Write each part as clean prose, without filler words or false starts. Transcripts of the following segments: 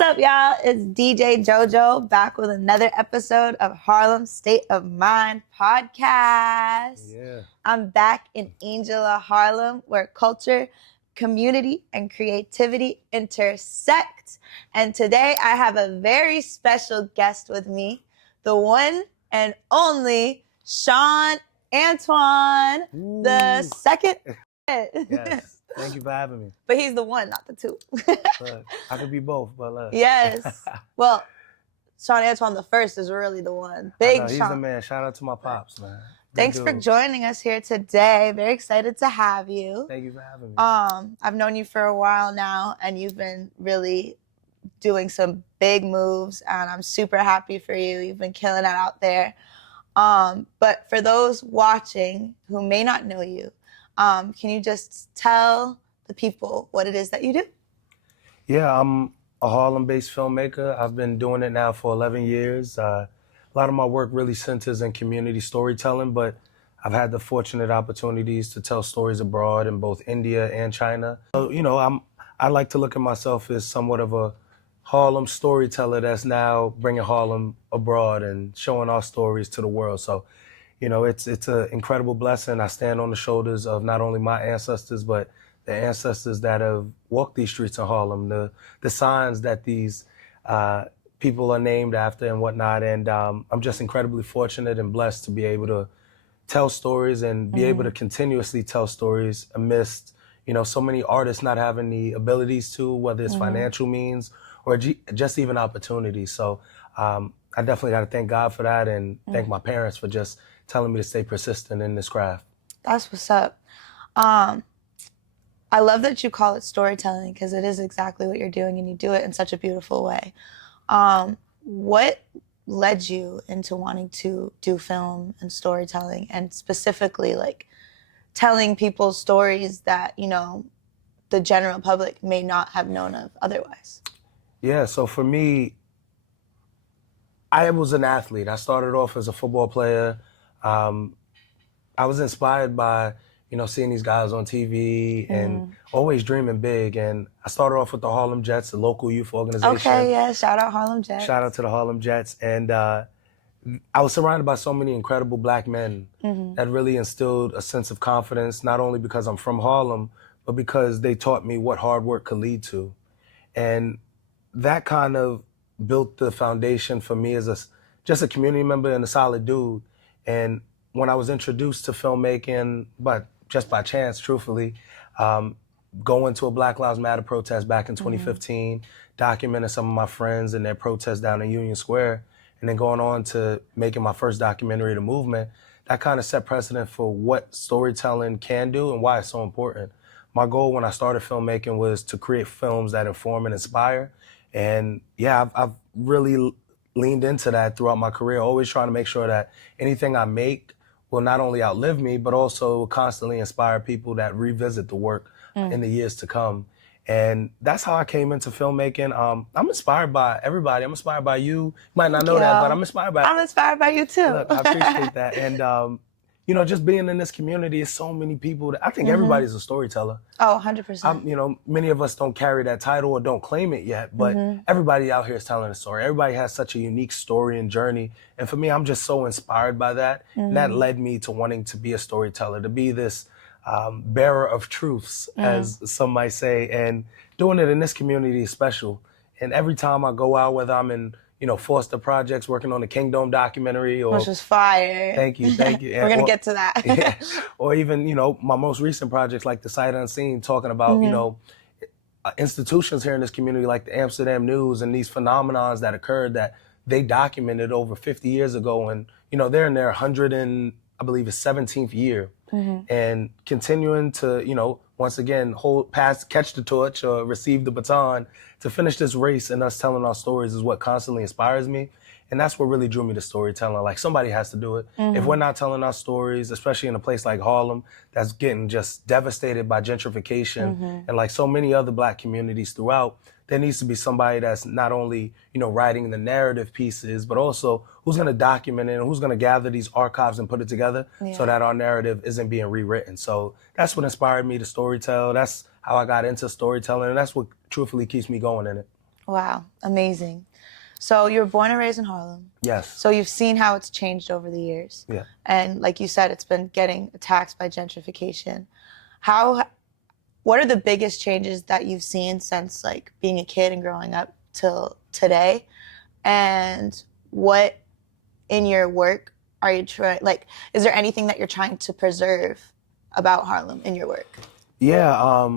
What's up, y'all? It's DJ JoJo back with another episode of Harlem State of Mind podcast. Yeah. I'm back in Angela, Harlem, where culture, community, and creativity intersect. And today I have a very special guest with me, the one and only Shawn Antoine, the second. Yes. Thank you for having me. But he's the one, not the two. Look, I could be both, but look. Yes. Well, Shawn Antoine the first is really the one. Big he's Shawn. the man. Shout out to my pops, man. Good Thanks for dude. joining us here today. Very excited to have you. Thank you for having me. I've known you for a while now, and you've been really doing some big moves, and I'm super happy for you. You've been killing it out there. But for those watching who may not know you, can you just tell the people what it is that you do? Yeah, I'm a Harlem-based filmmaker. I've been doing it now for 11 years. A lot of my work really centers in community storytelling, but I've had the fortunate opportunities to tell stories abroad in both India and China. So, I like to look at myself as somewhat of a Harlem storyteller that's now bringing Harlem abroad and showing our stories to the world. So, it's an incredible blessing. I stand on the shoulders of not only my ancestors, but the ancestors that have walked these streets in Harlem, the signs that these people are named after and whatnot. And I'm just incredibly fortunate and blessed to be able to tell stories and be able to continuously tell stories amidst, so many artists not having the abilities to, whether it's financial means or just even opportunities. So I definitely got to thank God for that and thank my parents for just telling me to stay persistent in this craft. That's what's up. I love that you call it storytelling because it is exactly what you're doing and you do it in such a beautiful way. What led you into wanting to do film and storytelling and specifically like telling people stories that, the general public may not have known of otherwise? Yeah, so for me, I was an athlete. I started off as a football player. I was inspired by, seeing these guys on TV and always dreaming big. And I started off with the Harlem Jets, a local youth organization. Okay, yeah, shout out Harlem Jets. Shout out to the Harlem Jets. And I was surrounded by so many incredible black men that really instilled a sense of confidence, not only because I'm from Harlem, but because they taught me what hard work could lead to. And that kind of built the foundation for me as just a community member and a solid dude. And when I was introduced to filmmaking, but just by chance, truthfully, going to a Black Lives Matter protest back in 2015, documenting some of my friends and their protests down in Union Square, and then going on to making my first documentary, The Movement, that kind of set precedent for what storytelling can do and why it's so important. My goal when I started filmmaking was to create films that inform and inspire. And yeah, I've really leaned into that throughout my career, always trying to make sure that anything I make will not only outlive me, but also constantly inspire people that revisit the work in the years to come. And that's how I came into filmmaking. I'm inspired by everybody. I'm inspired by you. You might not know that, but I'm inspired by you too. Look, I appreciate that. And, just being in this community is so many people that I think everybody's a storyteller. Oh, 100%. Many of us don't carry that title or don't claim it yet, but everybody out here is telling a story. Everybody has such a unique story and journey. And for me, I'm just so inspired by that. And that led me to wanting to be a storyteller, to be this bearer of truths, as some might say, and doing it in this community is special. And every time I go out, whether I'm in Foster Projects, working on the Kingdom documentary, or which was fire. Thank you. We're gonna get to that. Yeah. Or even my most recent projects like The Sight Unseen, talking about institutions here in this community like the Amsterdam News and these phenomenons that occurred that they documented over 50 years ago, and they're in their 17th year, and continuing to once again catch the torch or receive the baton to finish this race, and us telling our stories is what constantly inspires me. And that's what really drew me to storytelling. Like, somebody has to do it. If we're not telling our stories, especially in a place like Harlem that's getting just devastated by gentrification and like so many other Black communities throughout, there needs to be somebody that's not only, writing the narrative pieces, but also who's going to document it and who's going to gather these archives and put it together so that our narrative isn't being rewritten. So that's what inspired me to storytell. That's how I got into storytelling, and that's what truthfully keeps me going in it. Wow, amazing. So you were born and raised in Harlem. Yes. So you've seen how it's changed over the years. Yeah. And like you said, it's been getting taxed by gentrification. How, what are the biggest changes that you've seen since like being a kid and growing up till today? And what in your work are you trying, like, is there anything that you're trying to preserve about Harlem in your work? Yeah.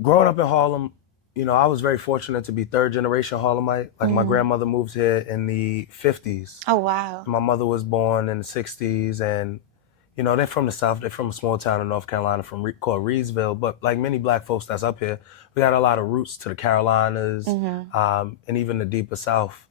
Growing up in Harlem, you know, I was very fortunate to be third generation Harlemite. Like my grandmother moved here in the 50s. Oh, wow. My mother was born in the 60s, and you know, they're from the South. They're from a small town in North Carolina called Reedsville. But like many black folks that's up here, we got a lot of roots to the Carolinas, and even the deeper South.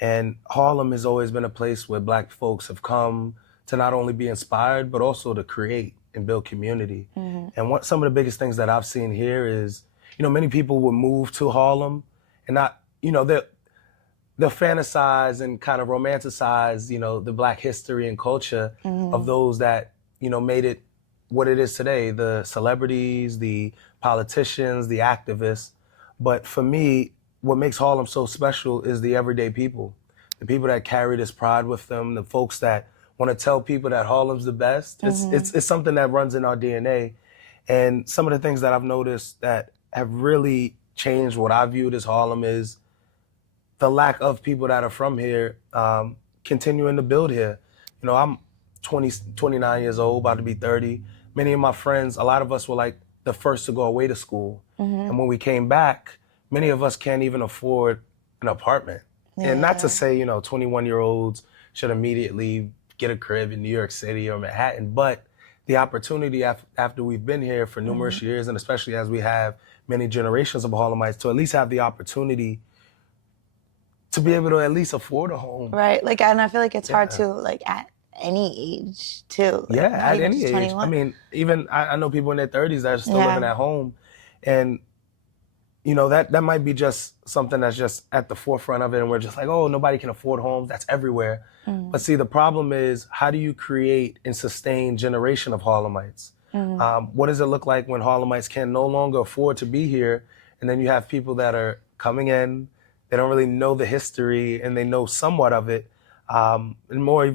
And Harlem has always been a place where black folks have come to not only be inspired, but also to create and build community. And some of the biggest things that I've seen here is, you know, many people would move to Harlem and not, you know, they'll fantasize and kind of romanticize, you know, the black history and culture of those that, you know, made it what it is today, the celebrities, the politicians, the activists. But for me, what makes Harlem so special is the everyday people, the people that carry this pride with them, the folks that want to tell people that Harlem's the best. It's something that runs in our DNA. And some of the things that I've noticed that have really changed what I viewed as Harlem is the lack of people that are from here continuing to build here. You know, I'm 29 years old, about to be 30. Many of my friends, a lot of us were like the first to go away to school. And when we came back, many of us can't even afford an apartment. And not to say, you know, 21-year-olds should immediately get a crib in New York City or Manhattan, but the opportunity after we've been here for numerous years, and especially as we have many generations of Harlemites, to at least have the opportunity to be able to at least afford a home. Right. Like, and I feel like it's hard to, like, at any age, too. Like, At any age. 21. I mean, even I know people in their 30s that are still living at home. And, you know, that might be just something that's just at the forefront of it. And we're just like, oh, nobody can afford homes. That's everywhere. But see, the problem is, how do you create and sustain generation of Harlemites? What does it look like when Harlemites can no longer afford to be here? And then you have people that are coming in, they don't really know the history, and they know somewhat of it. And more,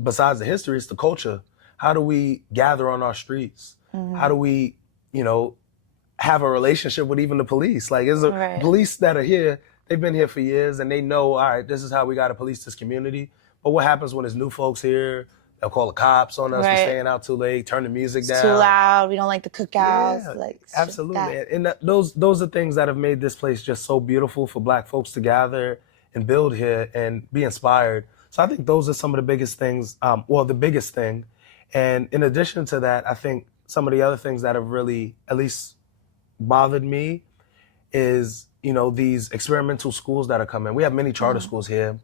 besides the history, it's the culture. How do we gather on our streets? How do we, you know, have a relationship with even the police? Like, is the police that are here, they've been here for years, and they know, all right, this is how we got to police this community. But what happens when there's new folks here? They'll call the cops on us for staying out too late, turn the music down. It's too loud. We don't like the cookouts. Yeah, like, absolutely. And those are things that have made this place just so beautiful for black folks to gather and build here and be inspired. So I think those are some of the biggest things, well, the biggest thing. And in addition to that, I think some of the other things that have really at least bothered me is, you know, these experimental schools that are coming. We have many charter schools here.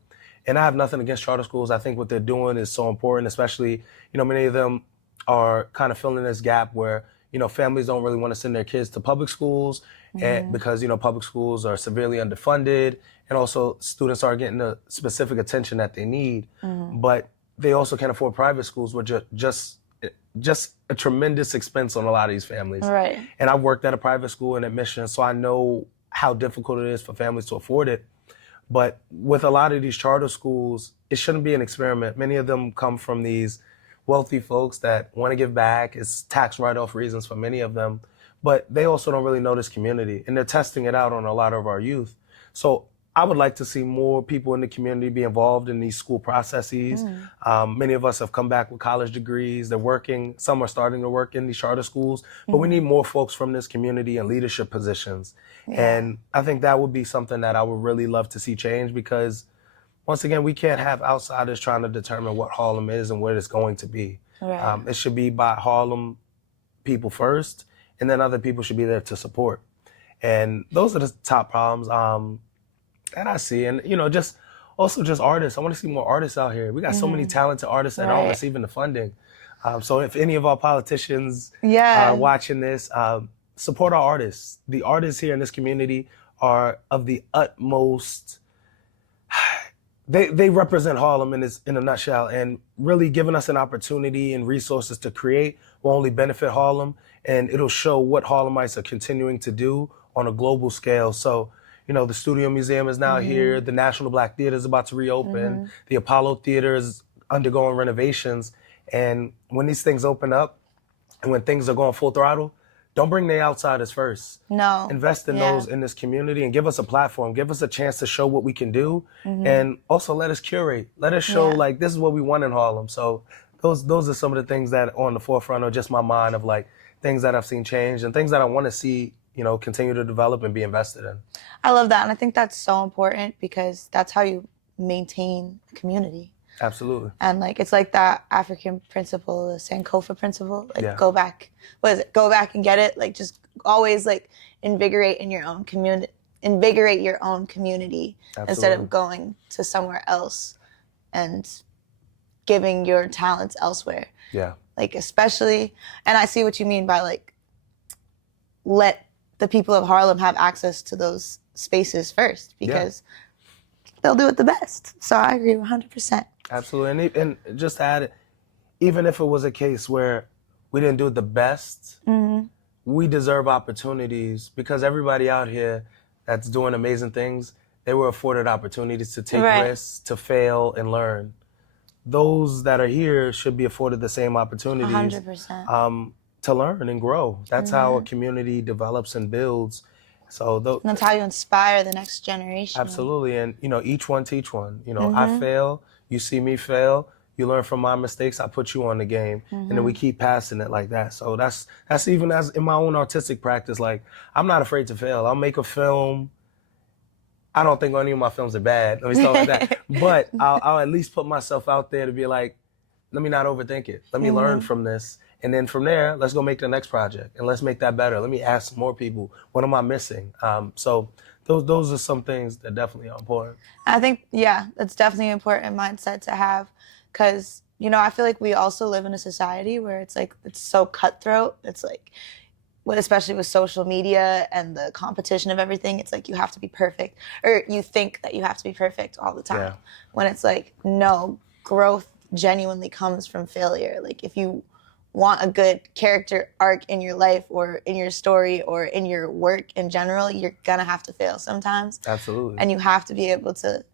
And I have nothing against charter schools. I think what they're doing is so important, especially, you know, many of them are kind of filling this gap where, you know, families don't really want to send their kids to public schools and because, you know, public schools are severely underfunded, and also students aren't getting the specific attention that they need. But they also can't afford private schools, which are just a tremendous expense on a lot of these families. Right. And I've worked at a private school in admissions, so I know how difficult it is for families to afford it. But with a lot of these charter schools, it shouldn't be an experiment. Many of them come from these wealthy folks that want to give back. It's tax write-off reasons for many of them. But they also don't really know this community, and they're testing it out on a lot of our youth. So I would like to see more people in the community be involved in these school processes. Many of us have come back with college degrees. They're working. Some are starting to work in these charter schools. But we need more folks from this community in leadership positions. And I think that would be something that I would really love to see change, because, once again, we can't have outsiders trying to determine what Harlem is and what it's going to be. It should be by Harlem people first, and then other people should be there to support. And those are the top problems. And I see, and you know, just artists. I want to see more artists out here. We got so many talented artists that aren't receiving the funding. So if any of our politicians are watching this, support our artists. The artists here in this community are of the utmost. They represent Harlem in a nutshell, and really giving us an opportunity and resources to create will only benefit Harlem, and it'll show what Harlemites are continuing to do on a global scale. So, you the Studio Museum is now here. The National Black Theater is about to reopen. The Apollo Theater is undergoing renovations. And when these things open up and when things are going full throttle, don't bring the outsiders first. No. Invest in those in this community and give us a platform. Give us a chance to show what we can do. And also let us curate. Let us show like this is what we want in Harlem. So those are some of the things that are on the forefront of just my mind of like things that I've seen change and things that I want to see, continue to develop and be invested in. I love that. And I think that's so important because that's how you maintain a community. Absolutely. And like it's like that African principle, the Sankofa principle. Like go back. What is it? Go back and get it. Like just always like invigorate your own community Absolutely. instead of going to somewhere else and giving your talents elsewhere. Yeah. Like especially, and I see what you mean by like let the people of Harlem have access to those spaces first because they'll do it the best. So I agree 100%. Absolutely. And just to add, even if it was a case where we didn't do it the best, we deserve opportunities because everybody out here that's doing amazing things, they were afforded opportunities to take risks, to fail and learn. Those that are here should be afforded the same opportunities 100%. To learn and grow. That's how a community develops and builds. So that's how you inspire the next generation. Absolutely. And, each one teach one. I fail, you see me fail, you learn from my mistakes, I put you on the game. And then we keep passing it like that. So that's even as in my own artistic practice, like I'm not afraid to fail. I'll make a film. I don't think any of my films are bad. Let me start with that. But I'll at least put myself out there to be like, let me not overthink it. Let me learn from this. And then from there, let's go make the next project and let's make that better. Let me ask more people, what am I missing? So those are some things that definitely are important. I think, that's definitely an important mindset to have because, I feel like we also live in a society where it's like, it's so cutthroat. It's like, especially with social media and the competition of everything, it's like you have to be perfect or you think that you have to be perfect all the time. When it's like, no, growth genuinely comes from failure. Like if you want a good character arc in your life or in your story or in your work in general, you're gonna have to fail sometimes. Absolutely. And you have to be able to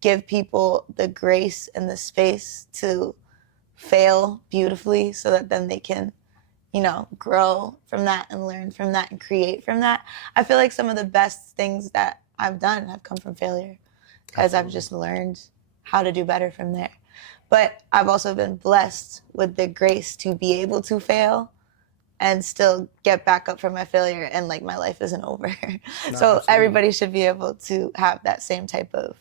give people the grace and the space to fail beautifully so that then they can, grow from that and learn from that and create from that. I feel like some of the best things that I've done have come from failure because I've just learned how to do better from there. But I've also been blessed with the grace to be able to fail and still get back up from my failure and like my life isn't over. So everybody should be able to have that same type of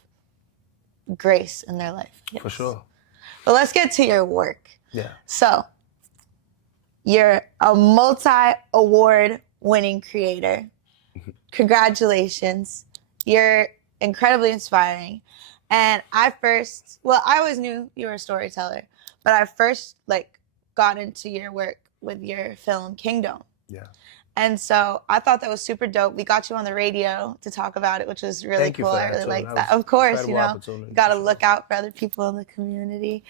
grace in their life. For sure. But let's get to your work. Yeah. So you're a multi-award winning creator. Congratulations. You're incredibly inspiring. And I always knew you were a storyteller, but I first got into your work with your film Kingdom. Yeah. And so I thought that was super dope. We got you on the radio to talk about it, which was really cool. I really liked that. Of course, you got to look out for other people in the community.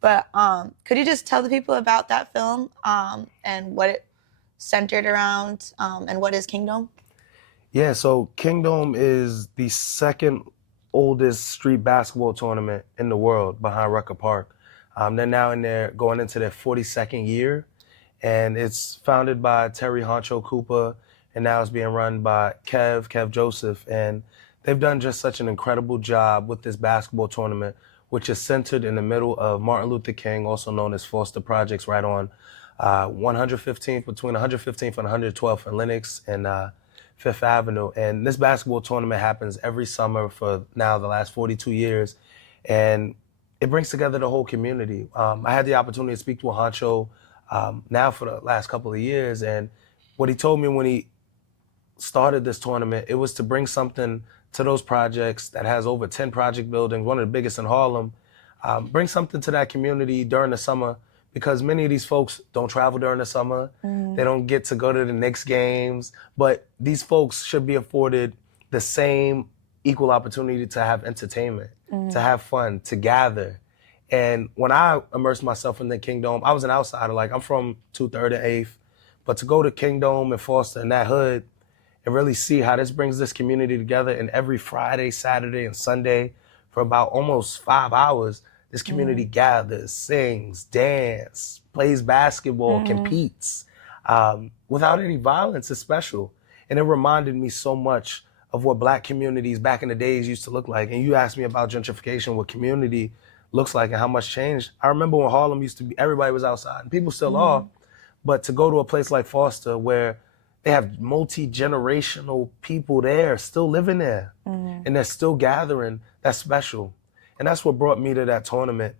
But could you just tell the people about that film and what it centered around and what is Kingdom? Yeah, so Kingdom is the second oldest street basketball tournament in the world behind Rucker Park. They're now going into their 42nd year. And it's founded by Terry Honcho Cooper, and now it's being run by Kev Joseph. And they've done just such an incredible job with this basketball tournament, which is centered in the middle of Martin Luther King, also known as Foster Projects, right on 115th, between 115th and 112th in Lenox and Fifth Avenue. And this basketball tournament happens every summer for now the last 42 years. And it brings together the whole community. I had the opportunity to speak to a Honcho now for the last couple of years. And what he told me when he started this tournament, it was to bring something to those projects that has over 10 project buildings, one of the biggest in Harlem, bring something to that community during the summer because many of these folks don't travel during the summer. They don't get to go to the Knicks games, but these folks should be afforded the same equal opportunity to have entertainment, to have fun, to gather. And when I immersed myself in the Kingdom, I was an outsider. I'm from 2/3 and 8th, but to go to Kingdom and Foster in that hood and really see how this brings this community together. And every Friday, Saturday, and Sunday, for about almost 5 hours, this community gathers, sings, dance, plays basketball, competes without any violence. Is special. And it reminded me so much of what Black communities back in the days used to look like. And you asked me about gentrification, what community looks like and how much changed. I remember when Harlem used to be, everybody was outside, and people still are, but to go to a place like Foster where they have multi-generational people there still living there and they're still gathering, that's special. And that's what brought me to that tournament.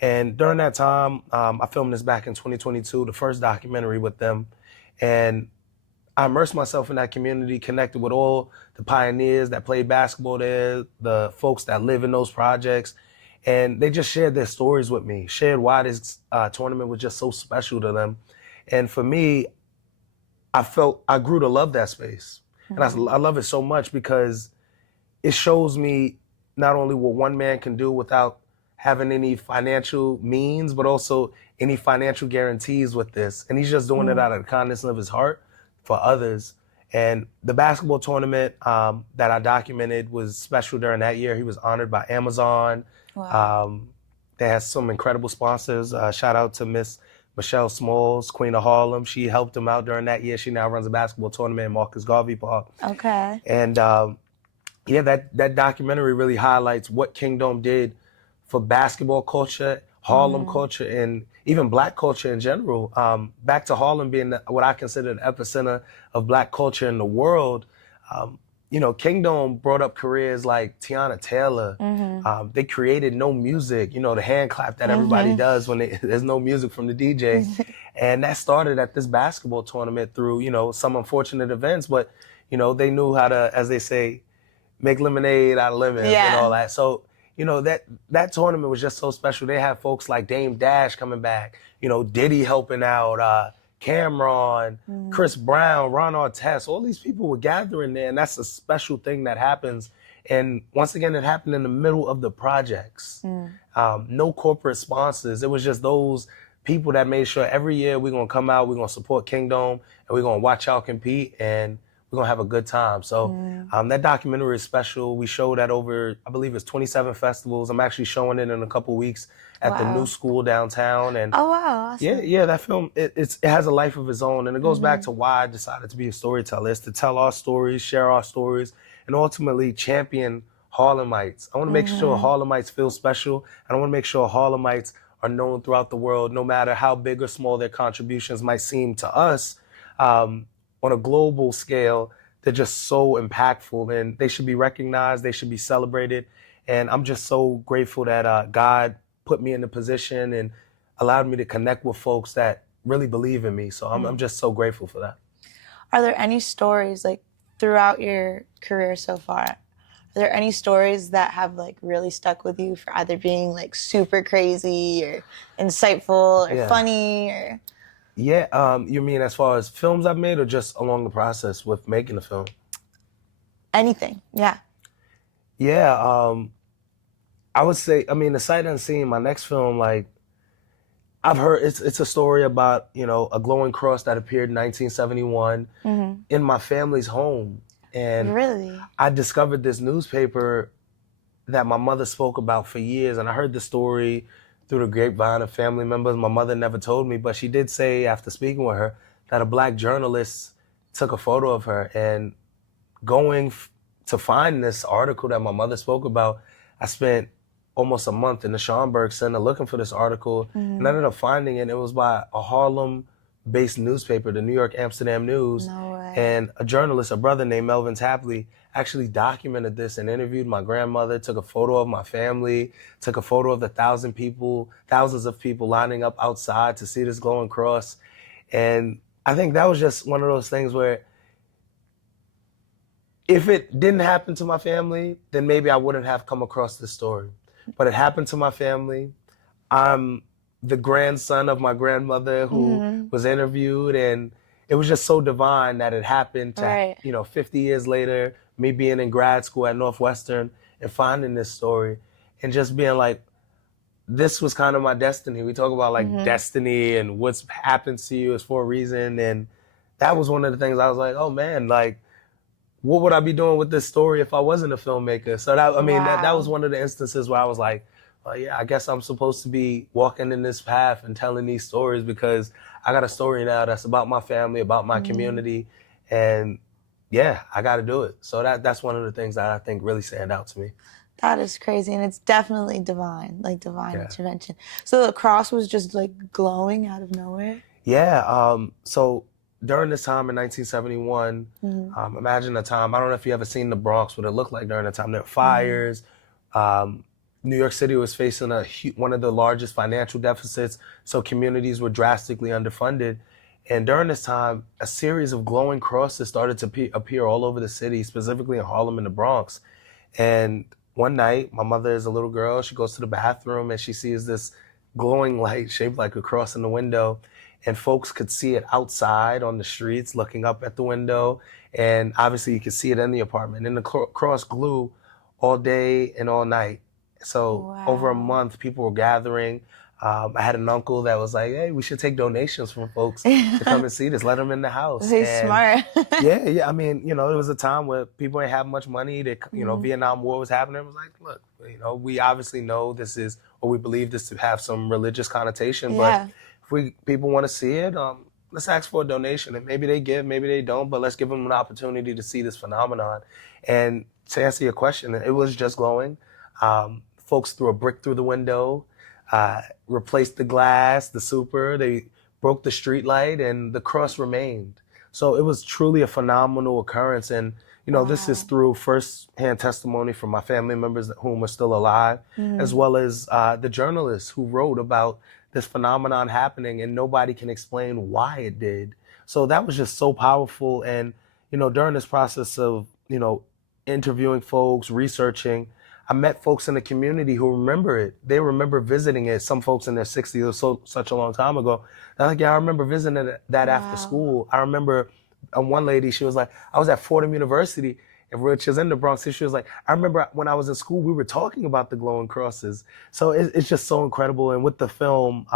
And during that time, I filmed this back in 2022, the first documentary with them. And I immersed myself in that community, connected with all the pioneers that played basketball there, the folks that live in those projects. And they just shared their stories with me, shared why this tournament was just so special to them. And for me, I grew to love that space. And I love it so much because it shows me not only what one man can do without having any financial means, but also any financial guarantees with this. And he's just doing it out of the kindness of his heart for others. And the basketball tournament that I documented was special during that year. He was honored by Amazon. Wow. They had some incredible sponsors. Shout out to Miss Michelle Smalls, Queen of Harlem. She helped him out during that year. She now runs a basketball tournament in Marcus Garvey Park. Okay. And yeah, that documentary really highlights what Kingdom did for basketball culture, Harlem culture, and even Black culture in general. Back to Harlem being what I consider the epicenter of Black culture in the world. You know, Kingdom brought up careers like Tiana Taylor. They created no music, you know, the hand clap that everybody does when there's no music from the DJ. And that started at this basketball tournament through, you know, some unfortunate events, but, you know, they knew how to, as they say, make lemonade out of lemons and all that. So, you know, that tournament was just so special. They had folks like Dame Dash coming back, you know, Diddy helping out, Cameron, Chris Brown, Ron Artest, all these people were gathering there, and that's a special thing that happens. And once again, it happened in the middle of the projects. No corporate sponsors. It was just those people that made sure every year we're gonna come out, we're gonna support Kingdom, and we're gonna watch y'all compete, and we're gonna have a good time. So that documentary is special. We showed that over, I believe it's 27 festivals. I'm actually showing it in a couple weeks at the New School downtown. And oh wow, awesome. yeah, that film, it has a life of its own. And it goes back to why I decided to be a storyteller. It's to tell our stories, share our stories, and ultimately champion Harlemites. I wanna make sure Harlemites feel special. And I wanna make sure Harlemites are known throughout the world, no matter how big or small their contributions might seem to us. On a global scale, they're just so impactful, and they should be recognized, they should be celebrated. And I'm just so grateful that God put me in the position and allowed me to connect with folks that really believe in me. So I'm just so grateful for that. Are there any stories, like, throughout your career so far, are there any stories that have, like, really stuck with you for either being, like, super crazy or insightful or funny or... Yeah, you mean as far as films I've made or just along the process with making the film? Anything, yeah. Yeah, I would say, I mean, the sight unseen, my next film, like, I've heard it's a story about, you know, a glowing cross that appeared in 1971 in my family's home. And really? I discovered this newspaper that my mother spoke about for years, and I heard the story through the grapevine of family members. My mother never told me, but she did say after speaking with her that a Black journalist took a photo of her. And going to find this article that my mother spoke about, I spent almost a month in the Schomburg Center looking for this article, and I ended up finding it. It was by a Harlem-based newspaper, the New York Amsterdam News. No way. And a journalist, a brother named Melvin Tapley, actually documented this and interviewed my grandmother, took a photo of my family, took a photo of the thousands of people lining up outside to see this glowing cross. And I think that was just one of those things where if it didn't happen to my family, then maybe I wouldn't have come across this story. But it happened to my family. I'm the grandson of my grandmother who was interviewed, and it was just so divine that it happened to, you know, 50 years later, me being in grad school at Northwestern and finding this story and just being like, this was kind of my destiny. We talk about like destiny and what's happened to you is for a reason. And that was one of the things I was like, oh man, like what would I be doing with this story if I wasn't a filmmaker? So that, I mean, that was Wow. one of the instances where I was like, oh yeah, I guess I'm supposed to be walking in this path and telling these stories because I got a story now that's about my family, about my community, and yeah, I got to do it. So that's one of the things that I think really stand out to me. That is crazy, and it's definitely divine, like divine Yeah. intervention. So the cross was just like glowing out of nowhere. Yeah. So during this time in 1971, imagine a time, I don't know if you ever seen the Bronx, what it looked like during the time. There were fires. Um, New York City was facing one of the largest financial deficits, so communities were drastically underfunded. And during this time, a series of glowing crosses started to appear all over the city, specifically in Harlem and the Bronx. And one night, my mother is a little girl. She goes to the bathroom and she sees this glowing light shaped like a cross in the window. And folks could see it outside on the streets looking up at the window. And obviously, you could see it in the apartment. And the cross glue all day and all night. So over a Wow. month, people were gathering. I had an uncle that was like, "Hey, we should take donations from folks to come and see this. Let them in the house." He's And smart. yeah. I mean, it was a time where people didn't have much money. Vietnam War was happening. It was like, look, we obviously know this is, or we believe this to have some religious connotation, but Yeah. if people want to see it, let's ask for a donation. And maybe they give, maybe they don't, but let's give them an opportunity to see this phenomenon. And to answer your question, it was just glowing. Folks threw a brick through the window, replaced the glass, the super. They broke the street light, and the cross remained. So it was truly a phenomenal occurrence. And this is Wow. through first-hand testimony from my family members whom are still alive, as well as the journalists who wrote about this phenomenon happening, and nobody can explain why it did. So that was just so powerful. And during this process of interviewing folks, researching, I met folks in the community who remember it. They remember visiting it. Some folks in their 60s or so, such a long time ago. They're like, yeah, I remember visiting that after Wow. school. I remember one lady, she was like, I was at Fordham University, which is in the Bronx. She was like, I remember when I was in school, we were talking about the glowing crosses. So it's just so incredible. And with the film,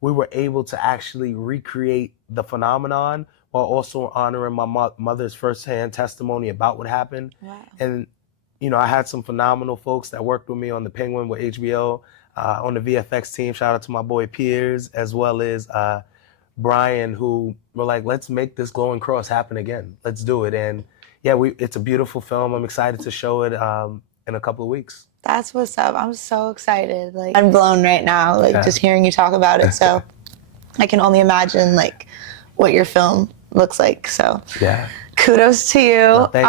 we were able to actually recreate the phenomenon while also honoring my mother's firsthand testimony about what happened. Wow. And I had some phenomenal folks that worked with me on The Penguin with HBO, on the VFX team. Shout out to my boy Piers, as well as Brian, who were like, let's make this glowing cross happen again. Let's do it. And yeah, it's a beautiful film. I'm excited to show it in a couple of weeks. That's what's up. I'm so excited. Like I'm blown right now, like Yeah. just hearing you talk about it. So I can only imagine like what your film looks like. So Yeah. kudos to you. No, thank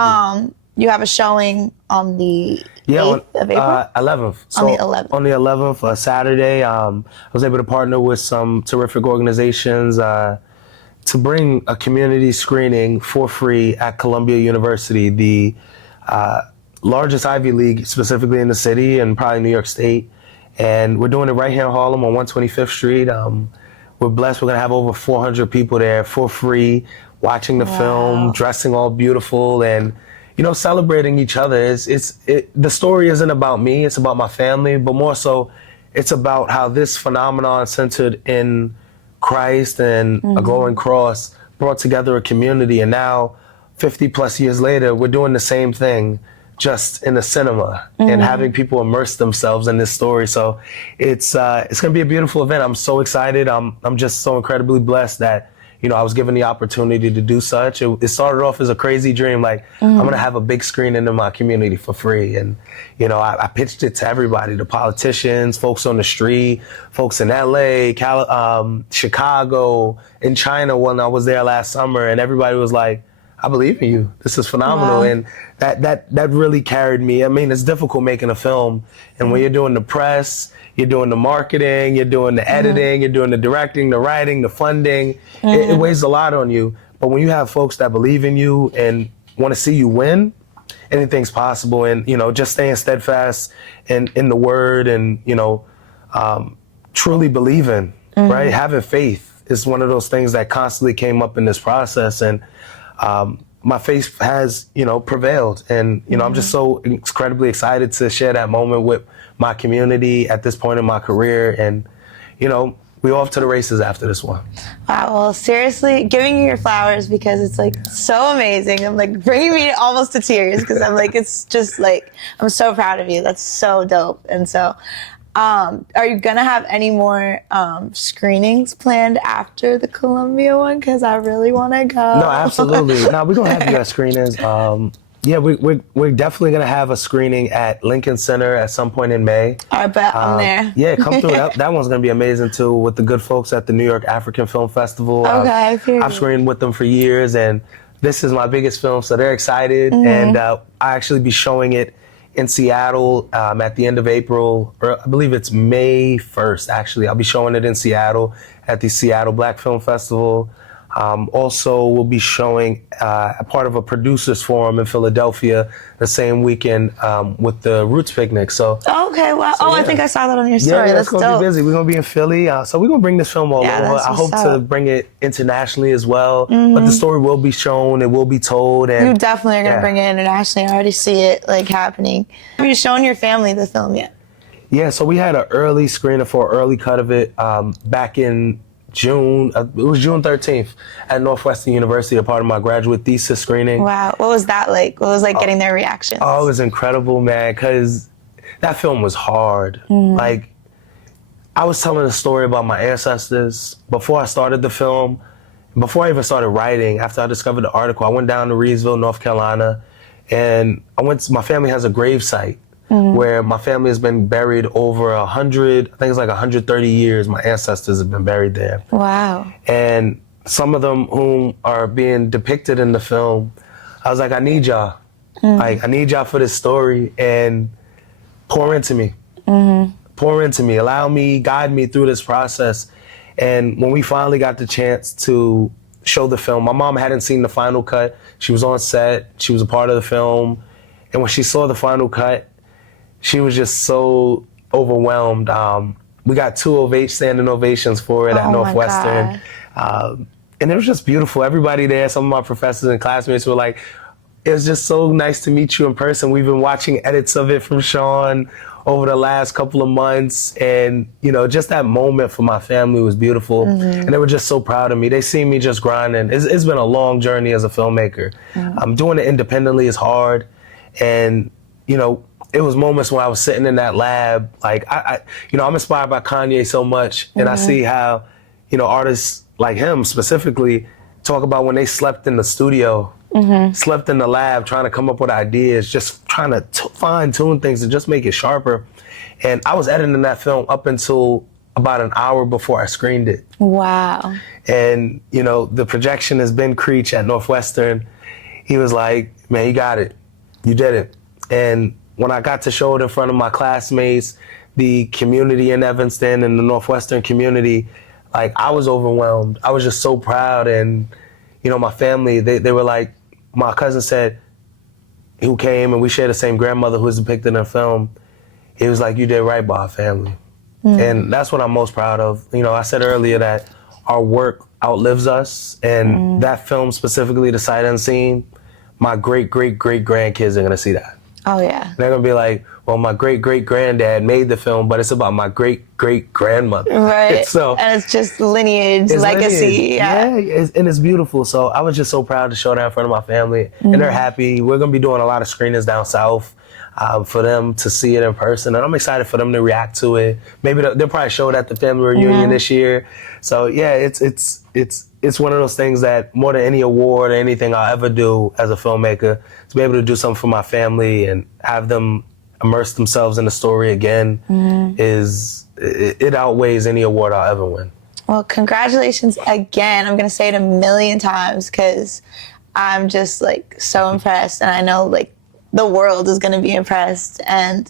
you. You have a showing on the Yeah, 8th of April? 11th. So On the 11th. On the 11th, Saturday, I was able to partner with some terrific organizations to bring a community screening for free at Columbia University, the largest Ivy League, specifically in the city and probably New York State. And we're doing it right here in Harlem on 125th Street. We're blessed. We're going to have over 400 people there for free, watching the film, dressing all beautiful, and celebrating each other. The story isn't about me, it's about my family, but more so, it's about how this phenomenon centered in Christ and a glowing cross brought together a community. And now, 50 plus years later, we're doing the same thing, just in the cinema and having people immerse themselves in this story. So it's going to be a beautiful event. I'm so excited. I'm just so incredibly blessed that I was given the opportunity to do such. It started off as a crazy dream, like I'm gonna have a big screen in my community for free, and I pitched it to everybody, the politicians, folks on the street, folks in LA, Chicago, in China when I was there last summer, and everybody was like, I believe in you. This is phenomenal. Wow. And that really carried me. I mean, it's difficult making a film, and when you're doing the press, you're doing the marketing, you're doing the editing, you're doing the directing, the writing, the funding. It weighs a lot on you. But when you have folks that believe in you and want to see you win, anything's possible. And, just staying steadfast in the word and, truly believing, right? Having faith is one of those things that constantly came up in this process. And my faith has, prevailed. And, I'm just so incredibly excited to share that moment with my community at this point in my career. And, we off to the races after this one. Wow, well, seriously, giving you your flowers because it's like so amazing. I'm like bringing me almost to tears because I'm like, it's just like, I'm so proud of you. That's so dope. And so, are you gonna have any more screenings planned after the Columbia one? Because I really want to go. No, absolutely. No, we're gonna have you at screenings. Yeah, we're definitely gonna have a screening at Lincoln Center at some point in May. I bet I'm there. Yeah, come through. That one's gonna be amazing too, with the good folks at the New York African Film Festival. Okay, I've screened with them for years, and this is my biggest film, so they're excited. And I actually be showing it in Seattle at the end of April, or I believe it's May 1st. Actually, I'll be showing it in Seattle at the Seattle Black Film Festival. Also, we'll be showing a part of a producers forum in Philadelphia the same weekend with the Roots Picnic. So okay, wow. Yeah. I think I saw that on your story. Yeah, that's gonna dope. be busy. We're gonna be in Philly, so we're gonna bring this film all over. I hope to bring it internationally as well. But the story will be shown. It will be told. And you definitely are gonna bring it internationally. I already see it like happening. Have you shown your family the film yet? Yeah, so we had an early screening for an early cut of it back in June. It was June 13th at Northwestern University, a part of my graduate thesis screening. Wow, what was that like? What was like getting their reactions? Oh, it was incredible, man, because that film was hard. Like, I was telling a story about my ancestors before I started the film, before I even started writing. After I discovered the article, I went down to Reedsville, North Carolina, and my family has a grave site where my family has been buried over 100, I think it's like 130 years. My ancestors have been buried there. Wow. And some of them whom are being depicted in the film, I was like, I need y'all. Like, I need y'all for this story, and pour into me. Pour into me, allow me, guide me through this process. And when we finally got the chance to show the film, my mom hadn't seen the final cut. She was on set, she was a part of the film. And when she saw the final cut, she was just so overwhelmed. We got two standing ovations for it at Northwestern. And it was just beautiful. Everybody there, some of my professors and classmates were like, it was just so nice to meet you in person. We've been watching edits of it from Shawn over the last couple of months. And, you know, just that moment for my family was beautiful. And they were just so proud of me. They see me just grinding. It's been a long journey as a filmmaker. Doing it independently is hard. And, you know, it was moments when I was sitting in that lab, like, I'm inspired by Kanye so much, and I see how, artists like him specifically talk about when they slept in the studio, slept in the lab, trying to come up with ideas, just trying to fine tune things and just make it sharper. And I was editing that film up until about an hour before I screened it. Wow. And, the projection has been Creech at Northwestern. He was like, man, you got it. You did it. And when I got to show it in front of my classmates, the community in Evanston and the Northwestern community, like, I was overwhelmed. I was just so proud. And, my family, they were like, my cousin said, who came and we shared the same grandmother who was depicted in the film, he was like, you did right by our family. And that's what I'm most proud of. I said earlier that our work outlives us, and that film, specifically The Sight Unseen, my great-great-great-grandkids are gonna see that. Oh, yeah. They're gonna be like, well, my great-great-granddad made the film, but it's about my great-great-grandmother. Right. So, and it's just lineage, legacy. Yeah, and it's beautiful. So I was just so proud to show that in front of my family, and they're happy. We're gonna be doing a lot of screenings down south for them to see it in person, and I'm excited for them to react to it. Maybe they'll probably show it at the family reunion this year. So yeah, it's one of those things that more than any award or anything I'll ever do as a filmmaker, to be able to do something for my family and have them immerse themselves in the story again, it outweighs any award I'll ever win. Well, congratulations again. I'm gonna say it a million times because I'm just like so impressed, and I know like the world is gonna be impressed, and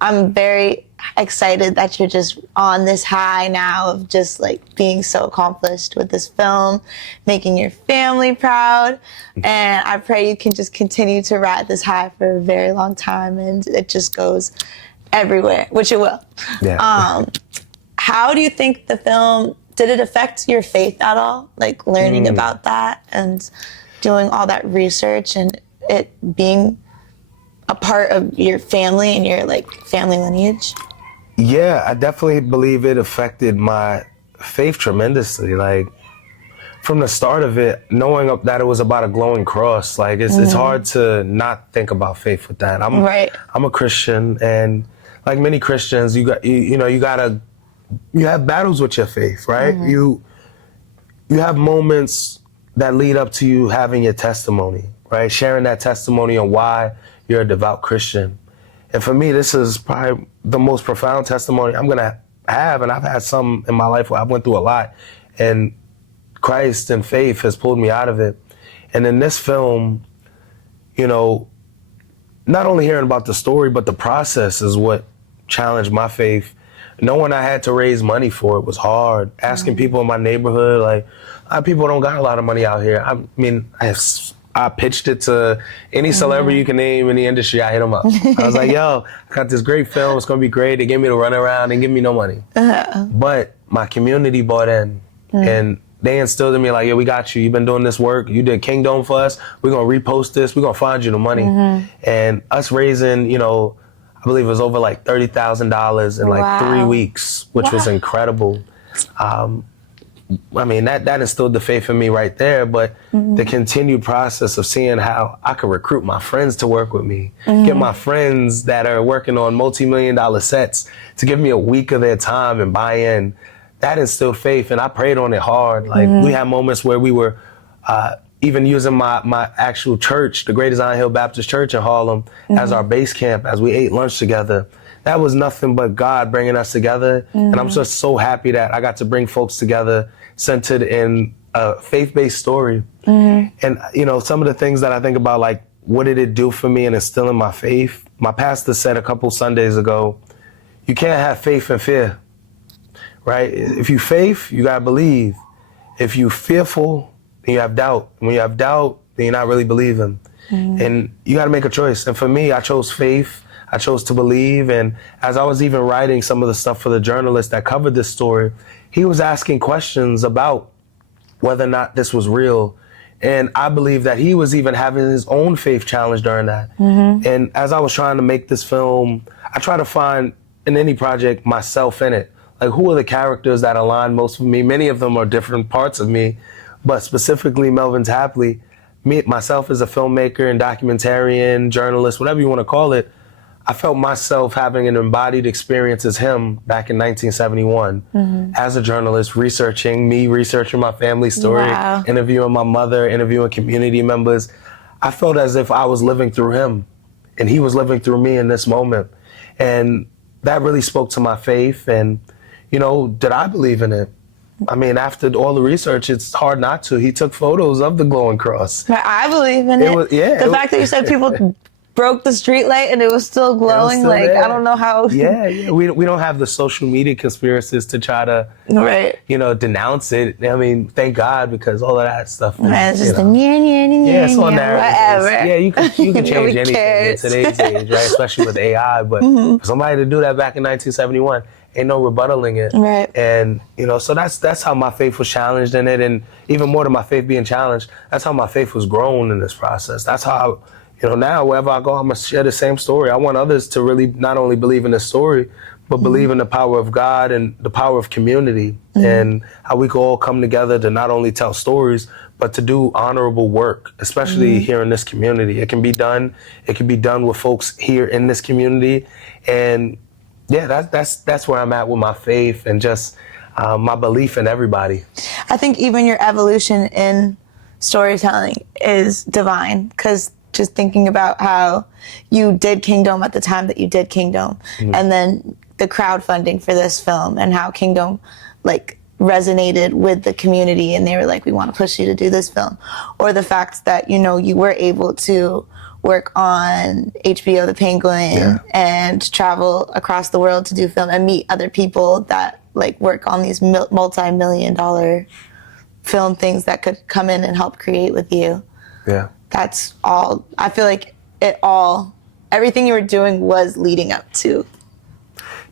I'm very excited that you're just on this high now of just like being so accomplished with this film, making your family proud. And I pray you can just continue to ride this high for a very long time, and it just goes everywhere, which it will. Yeah. How do you think the film, did it affect your faith at all? Like learning about that and doing all that research and it being a part of your family and your like family lineage? Yeah, I definitely believe it affected my Faith tremendously. Like, from the start of it, knowing that it was about a glowing cross, like it's hard to not think about faith with that. I'm a Christian, and like many Christians, you have battles with your faith, right? You have moments that lead up to you having your testimony, right? Sharing that testimony on why you're a devout Christian. And for me, this is probably the most profound testimony I'm gonna have, and I've had some in my life where I went through a lot, and Christ and faith has pulled me out of it. And in this film, not only hearing about the story, but the process is what challenged my faith. Knowing I had to raise money for it was hard. Asking people in my neighborhood, like, people don't got a lot of money out here. I mean, I pitched it to any celebrity you can name in the industry. I hit them up. I was like, yo, I got this great film. It's going to be great. They gave me the runaround and give me no money. But my community bought in. And they instilled in me like, yeah, we got you. You've been doing this work. You did Kingdom for us. We're going to repost this. We're going to find you the money. And us raising, I believe it was over like $30,000 in like 3 weeks, which was incredible. I mean, that instilled the faith in me right there. But the continued process of seeing how I could recruit my friends to work with me, get my friends that are working on multi-million-dollar sets to give me a week of their time and buy in, that instilled faith, and I prayed on it hard. Like, we had moments where we were even using my actual church, the Great Zion Hill Baptist Church in Harlem, as our base camp, as we ate lunch together. That was nothing but God bringing us together. And I'm just so happy that I got to bring folks together centered in a faith-based story. And, some of the things that I think about, like, what did it do for me in instilling my faith? My pastor said a couple Sundays ago, you can't have faith and fear. Right? If you faith, you gotta believe. If you fearful, then you have doubt. When you have doubt, then you're not really believing. And you gotta make a choice. And for me, I chose faith. I chose to believe. And as I was even writing some of the stuff for the journalist that covered this story, he was asking questions about whether or not this was real. And I believe that he was even having his own faith challenge during that. And as I was trying to make this film, I try to find in any project myself in it. Like, who are the characters that align most with me? Many of them are different parts of me, but specifically Melvin Tapley, myself as a filmmaker and documentarian, journalist, whatever you want to call it, I felt myself having an embodied experience as him back in 1971 as a journalist, researching my family story, interviewing my mother, interviewing community members. I felt as if I was living through him and he was living through me in this moment. And that really spoke to my faith. And did I believe in it? I mean, after all the research, it's hard not to. He took photos of the glowing cross. I believe in it. The fact that you said people broke the street light and it was still glowing, still like, there. I don't know how. Yeah. We don't have the social media conspiracies to try to, denounce it. I mean, thank God, because all of that stuff. It's just a it's all narrative. Whatever. Yeah, you can change anything in today's age, right? Especially with AI. But for somebody to do that back in 1971, ain't no rebuttaling it. Right. And, so that's how my faith was challenged in it. And even more than my faith being challenged, that's how my faith was grown in this process. That's how, now wherever I go, I'm going to share the same story. I want others to really not only believe in this story, but believe in the power of God and the power of community and how we can all come together to not only tell stories, but to do honorable work, especially here in this community. It can be done. It can be done with folks here in this community. And yeah, that's where I'm at with my faith and just my belief in everybody. I think even your evolution in storytelling is divine, because just thinking about how you did Kingdom at the time that you did Kingdom, and then the crowdfunding for this film and how Kingdom resonated with the community and they were like, we want to push you to do this film. Or the fact that, you were able to work on HBO The Penguin and travel across the world to do film and meet other people that work on these multi-million-dollar film things that could come in and help create with you. Yeah. That's all. I feel like everything you were doing was leading up to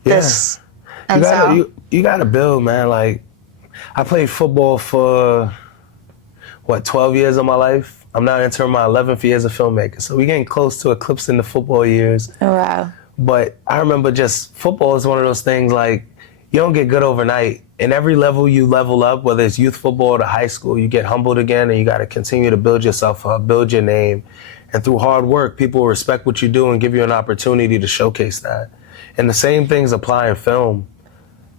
this. And you gotta build, man. Like, I played football for 12 years of my life. I'm now entering my 11th year as a filmmaker. So we're getting close to eclipsing the football years. Oh, wow. But I remember football is one of those things, you don't get good overnight. And every level you level up, whether it's youth football to high school, you get humbled again, and you got to continue to build yourself up, build your name. And through hard work, people will respect what you do and give you an opportunity to showcase that. And the same things apply in film.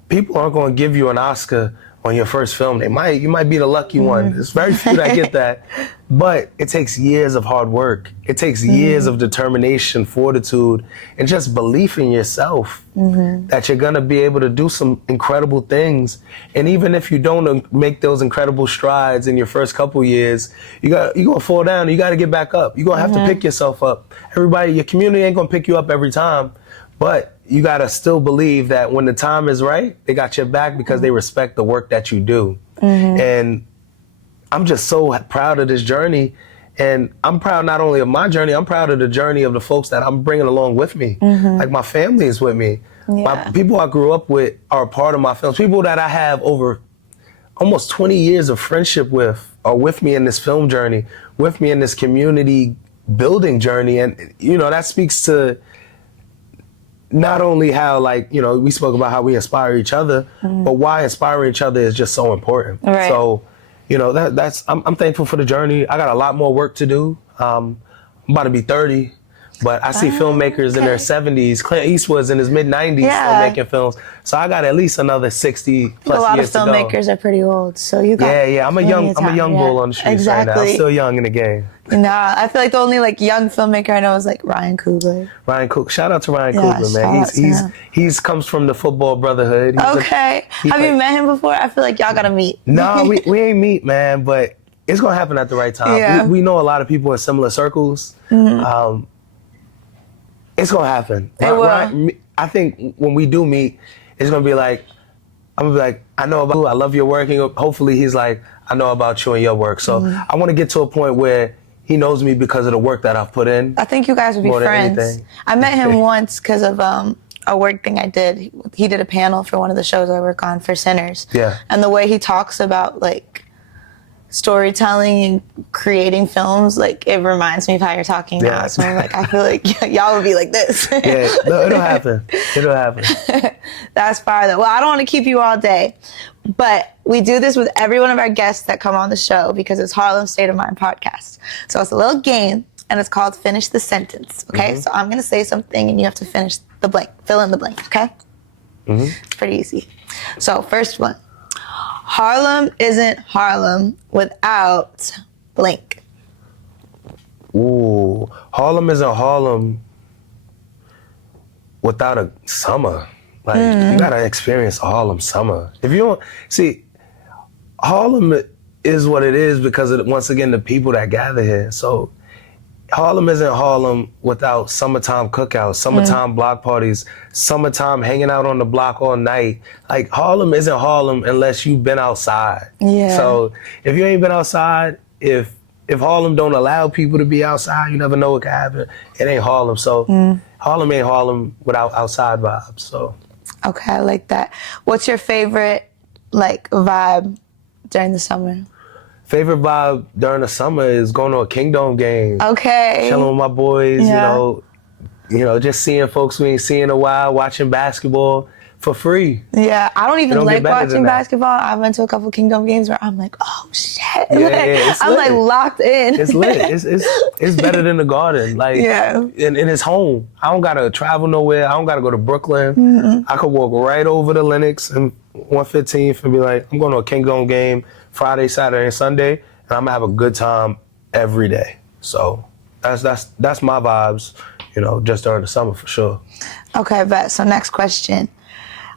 People aren't going to give you an Oscar on your first film. You might be the lucky one. There's very few that get that. But it takes years of hard work. It takes years of determination, fortitude, and just belief in yourself that you're going to be able to do some incredible things. And even if you don't make those incredible strides in your first couple years, you're going to fall down. You got to get back up. You're going to have to pick yourself up. Everybody, your community ain't going to pick you up every time. But you got to still believe that when the time is right, they got your back because they respect the work that you do. And I'm just so proud of this journey. And I'm proud not only of my journey, I'm proud of the journey of the folks that I'm bringing along with me. Like my family is with me. My people I grew up with are a part of my films. People that I have over almost 20 years of friendship with are with me in this film journey, with me in this community building journey. And, you know, that speaks to not only how, like, you know, we spoke about how we inspire each other, but why inspiring each other is just so important. Right. So, you know, I'm thankful for the journey. I got a lot more work to do. I'm about to be 30, but I see filmmakers in their 70s. Clint Eastwood's in his mid-90s still making films. So I got at least another 60 plus years to go. A lot of filmmakers are pretty old, so you got I'm a young bull on the streets right now. I'm still young in the game. Nah, I feel like the only like young filmmaker I know is like Ryan Coogler. Shout out to Ryan Coogler, man. He's comes from the football brotherhood. Have you met him before? I feel like y'all gotta meet. No, we ain't meet, man, but it's gonna happen at the right time. Yeah. We know a lot of people in similar circles. It's gonna happen. It will. I think when we do meet, it's gonna be like, I'm gonna be like, I know about you, I love your work, and hopefully he's like, I know about you and your work. So I want to get to a point where he knows me because of the work that I've put in. I think you guys would be friends. I met him once because of a work thing I did. He did a panel for one of the shows I work on for Sinners. Yeah. And the way he talks about like storytelling and creating films, like it reminds me of how you're talking now. So I'm like, I feel like y'all would be like this. No, it'll happen. It'll happen. That's fire though. Well, I don't want to keep you all day, but we do this with every one of our guests that come on the show because it's Harlem State of Mind podcast. So it's a little game and it's called Finish the Sentence. Okay. So I'm going to say something and you have to finish the blank, fill in the blank. Okay. It's pretty easy. So first one. Harlem isn't Harlem without blank. Ooh, Harlem isn't Harlem without a summer. Like, you gotta experience a Harlem summer. If you don't, see, Harlem is what it is because of, once again, the people that gather here. So Harlem isn't Harlem without summertime cookouts, summertime block parties, summertime hanging out on the block all night. Like, Harlem isn't Harlem unless you've been outside. Yeah. So if you ain't been outside, if Harlem don't allow people to be outside, you never know what can happen. It ain't Harlem. So Harlem ain't Harlem without outside vibes. So. Okay, I like that. What's your favorite like vibe during the summer? Favorite vibe during the summer is going to a Kingdom game. Okay. Chilling with my boys, you know, just seeing folks we ain't seen in a while, watching basketball for free. Yeah, I don't even like watching basketball. I went to a couple Kingdom games where I'm like, oh shit. I'm like locked in. It's lit. It's better than the Garden. Like, and it's home. I don't gotta travel nowhere. I don't gotta go to Brooklyn. I could walk right over to Lenox and 115th and be like, I'm going to a Kingdom game Friday, Saturday, and Sunday, and I'm gonna have a good time every day. So that's my vibes, you know, just during the summer for sure. Okay, bet. So next question.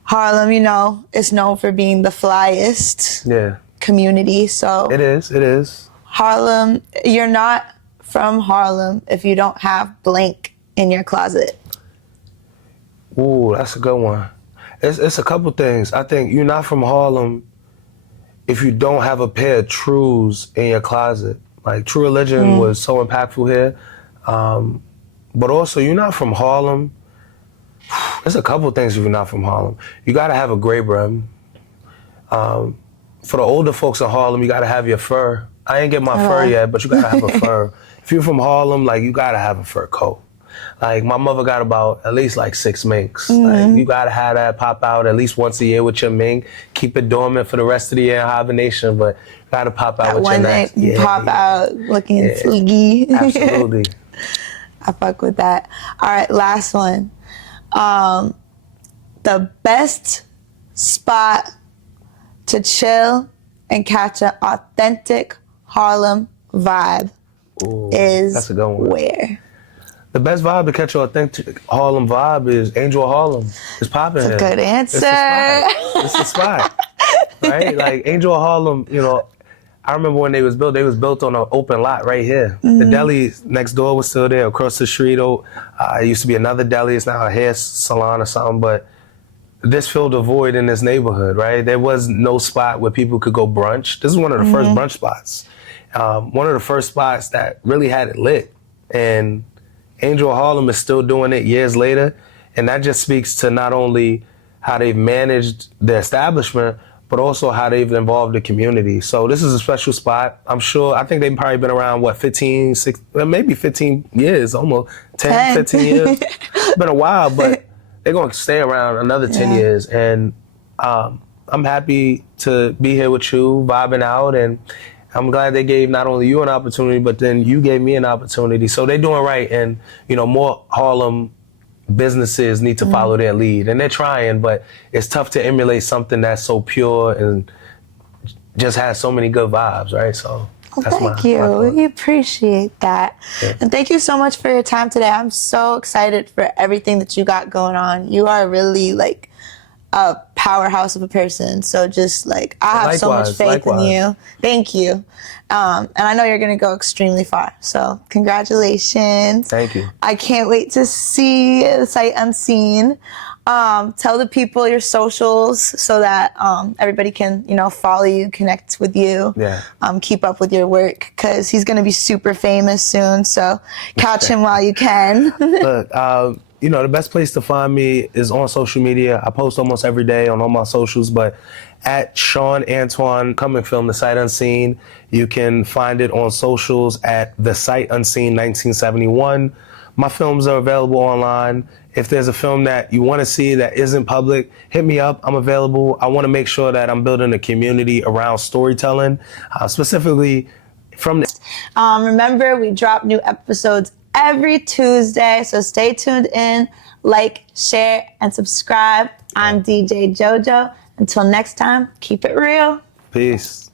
Harlem, you know, is known for being the flyest community. So it is. Harlem, you're not from Harlem if you don't have blank in your closet. Ooh, that's a good one. It's a couple things. I think you're not from Harlem if you don't have a pair of Trues in your closet. Like, True Religion was so impactful here. But also, you're not from Harlem. There's a couple things if you're not from Harlem. You gotta have a gray brim. For the older folks in Harlem, you gotta have your fur. I ain't get my fur yet, but you gotta have a fur. If you're from Harlem, like, you gotta have a fur coat. Like my mother got about at least like 6 minks. Like you gotta have that pop out at least once a year with your mink. Keep it dormant for the rest of the year in hibernation, but you gotta pop out That with your one next. night you pop out looking sleepy. Absolutely. I fuck with that. All right, last one. The best spot to chill and catch an authentic Harlem vibe is that's a good one. where? The best vibe to catch an authentic Harlem vibe is Angel Harlem. It's popping here. That's a good answer. It's the spot. Right? Like Angel Harlem, you know, I remember when they was built on an open lot right here. The deli next door was still there. Across the street, it used to be another deli. It's now a hair salon or something, but this filled a void in this neighborhood, right? There was no spot where people could go brunch. This is one of the first brunch spots. One of the first spots that really had it lit. And Angel Harlem is still doing it years later. And that just speaks to not only how they've managed the establishment, but also how they've involved the community. So this is a special spot. I think they've probably been around, 15 years, almost 10. 15 years. It's been a while, but they're going to stay around another 10 years. And I'm happy to be here with you, vibing out. And I'm glad they gave not only you an opportunity, but then you gave me an opportunity. So they're doing right. And, you know, more Harlem businesses need to follow their lead. And they're trying, but it's tough to emulate something that's so pure and just has so many good vibes, right? So that's thank you. We appreciate that. Yeah. And thank you so much for your time today. I'm so excited for everything that you got going on. You are really like a powerhouse of a person. So just like, I have so much faith in you. Thank you. And I know you're going to go extremely far. So congratulations. Thank you. I can't wait to see the Sight Unseen. Tell the people your socials so that everybody can, you know, follow you, connect with you, keep up with your work, because he's going to be super famous soon. So catch him while you can. Look, you know, the best place to find me is on social media. I post almost every day on all my socials, but at Shawn Antoine, come and film The Sight Unseen. You can find it on socials at The Sight Unseen 1971. My films are available online. If there's a film that you want to see that isn't public, hit me up. I'm available. I want to make sure that I'm building a community around storytelling, specifically from the... Remember, we drop new episodes every Tuesday, so stay tuned in, like, share, and subscribe. I'm DJ JoJo. Until next time, keep it real. Peace.